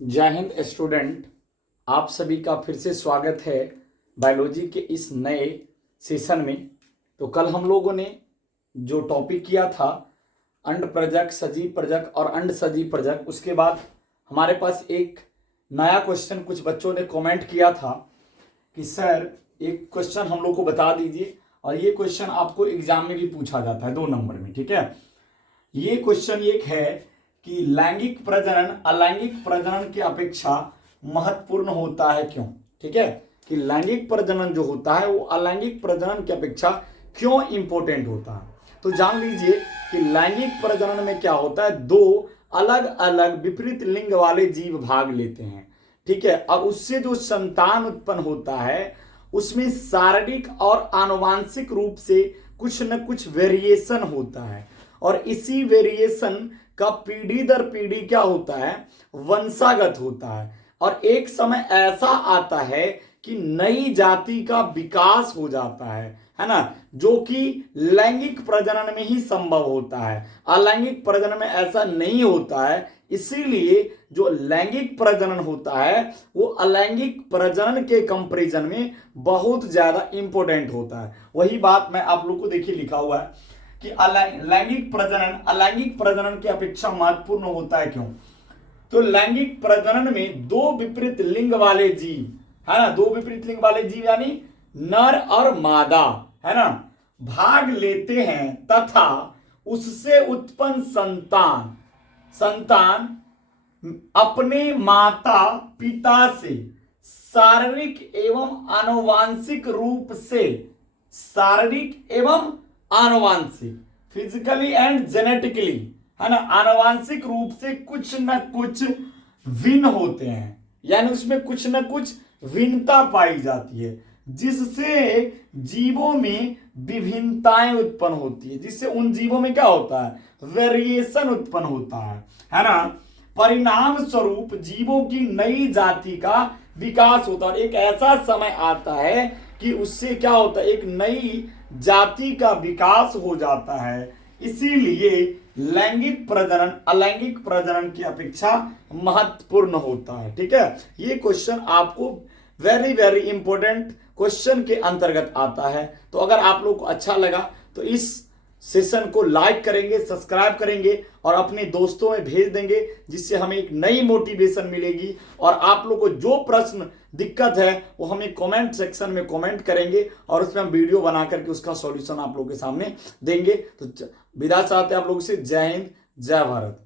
जय हिंद स्टूडेंट। आप सभी का फिर से स्वागत है बायोलॉजी के इस नए सेशन में। तो कल हम लोगों ने जो टॉपिक किया था अंड प्रजक, सजीव प्रजक और अंड सजीव प्रजक, उसके बाद हमारे पास एक नया क्वेश्चन कुछ बच्चों ने कमेंट किया था कि सर एक क्वेश्चन हम लोग को बता दीजिए, और ये क्वेश्चन आपको एग्जाम में भी पूछा जाता है 2 नंबर में। ठीक है, ये क्वेश्चन एक है कि लैंगिक प्रजनन अलैंगिक प्रजनन की अपेक्षा महत्वपूर्ण होता है क्यों। ठीक है, कि लैंगिक प्रजनन जो होता है वो अलैंगिक प्रजनन की अपेक्षा क्यों इंपॉर्टेंट होता है। तो जान लीजिए कि लैंगिक प्रजनन में क्या होता है, 2 अलग अलग विपरीत लिंग वाले जीव भाग लेते हैं। ठीक है, अब उससे जो संतान उत्पन्न होता है उसमें शारीरिक और आनुवांशिक रूप से कुछ न कुछ वेरिएशन होता है, और इसी वेरिएशन का पीढ़ी दर पीढ़ी क्या होता है, वंशागत होता है। और एक समय ऐसा आता है कि नई जाति का विकास हो जाता है ना, जो कि लैंगिक प्रजनन में ही संभव होता है, अलैंगिक प्रजनन में ऐसा नहीं होता है। इसीलिए जो लैंगिक प्रजनन होता है वो अलैंगिक प्रजनन के कंपैरिजन में बहुत ज्यादा इंपॉर्टेंट होता है। वही बात मैं आप लोग को देखिए लिखा हुआ है कि लैंगिक प्रजनन अलैंगिक प्रजनन की अपेक्षा महत्वपूर्ण होता है क्यों। तो लैंगिक प्रजनन में 2 विपरीत लिंग वाले जीव है ना, 2 विपरीत लिंग वाले जीव यानी नर और मादा है ना, भाग लेते हैं तथा उससे उत्पन्न संतान अपने माता पिता से शारीरिक एवं आनुवांशिक रूप से, शारीरिक एवं आनुवांशिक, फिजिकली एंड जेनेटिकली है ना, आनुवांशिक रूप से कुछ न कुछ भिन्न होते हैं, यानी उसमें कुछ न कुछ भिन्नता पाई जाती है, जिससे जीवों में विभिन्नताएं उत्पन्न होती है, जिससे उन जीवों में क्या होता है, वेरिएशन उत्पन्न होता है ना। परिणाम स्वरूप जीवों की नई जाति का विकास होता है। एक ऐसा समय आता है कि उससे क्या होता है, एक नई जाति का विकास हो जाता है। इसीलिए लैंगिक प्रजनन अलैंगिक प्रजनन की अपेक्षा महत्वपूर्ण होता है। ठीक है, ये क्वेश्चन आपको वेरी वेरी इंपॉर्टेंट क्वेश्चन के अंतर्गत आता है। तो अगर आप लोग को अच्छा लगा तो इस सेशन को लाइक करेंगे, सब्सक्राइब करेंगे और अपने दोस्तों में भेज देंगे, जिससे हमें एक नई मोटिवेशन मिलेगी। और आप लोग को जो प्रश्न दिक्कत है वो हमें कमेंट सेक्शन में कमेंट करेंगे, और उसमें हम वीडियो बना करके उसका सॉल्यूशन आप लोगों के सामने देंगे। तो विदा चाहते हैं आप लोगों से। जय हिंद, जय भारत।